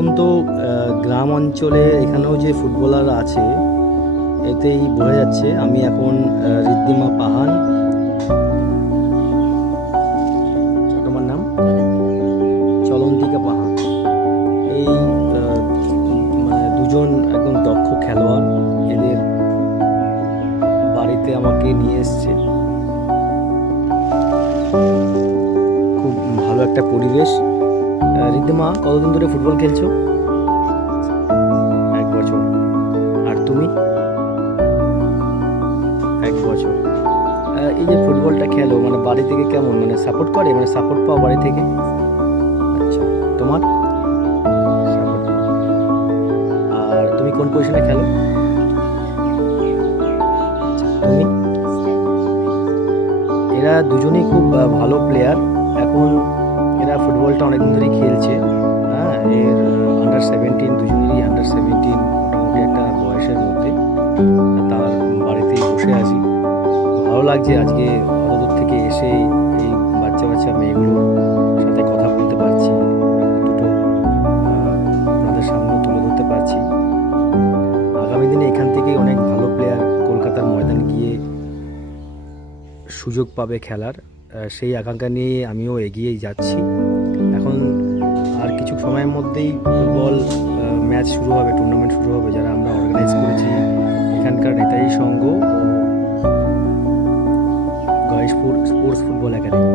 প্রত্যন্ত গ্রাম অঞ্চলে এখানেও যে ফুটবলার আছে এতেই বোঝা যাচ্ছে। আমি এখন ঋদ্ধিমা পাহান, তোমার নাম চলন্তিকা পাহান, এই মানে দুজন একদম দক্ষ খেলোয়াড়। এদের বাড়িতে আমাকে নিয়ে এসছে। খুব ভালো একটা পরিবেশ। ঋদ্ধিমা, কতদিন ধরে ফুটবল খেলছো? 1 বছর। আর তুমি? 1 বছর। এই যে ফুটবলটা খেলো, মানে বাড়ি থেকে কেমন, মানে সাপোর্ট করে, মানে সাপোর্ট পাও বাড়ি থেকে? আচ্ছা, তোমার সাপোর্ট? আর তুমি কোন পজিশনে খেলো? তুমি? এরা দুজনেই খুব ভালো প্লেয়ার। এখন এরা ফুটবলটা অনেকদিন ধরেই খেলছে। হ্যাঁ, এর আন্ডার 17, দুজনেরই আন্ডার 17 মোটামুটি একটা বয়সের মধ্যে। তার বাড়িতেই বসে আছি, ভালো লাগছে আজকে অত দূর থেকে এসে এই বাচ্চা বাচ্চা মেয়েগুলোর সাথে কথা বলতে পারছি, দুটো আপনাদের সামনে তুলে ধরতে পারছি। আগামী দিনে এখান থেকেই অনেক ভালো প্লেয়ার কলকাতার ময়দানে গিয়ে সুযোগ পাবে খেলার, সেই আকাঙ্ক্ষা নিয়ে আমিও এগিয়ে যাচ্ছি। এখন আর কিছু সময়ের মধ্যেই ফুটবল ম্যাচ শুরু হবে, টুর্নামেন্ট শুরু হবে, যারা আমরা অর্গানাইজ করেছি এখানকার নেতাজি সংঘ ও গয়েশপুর স্পোর্টস ফুটবল একাডেমি।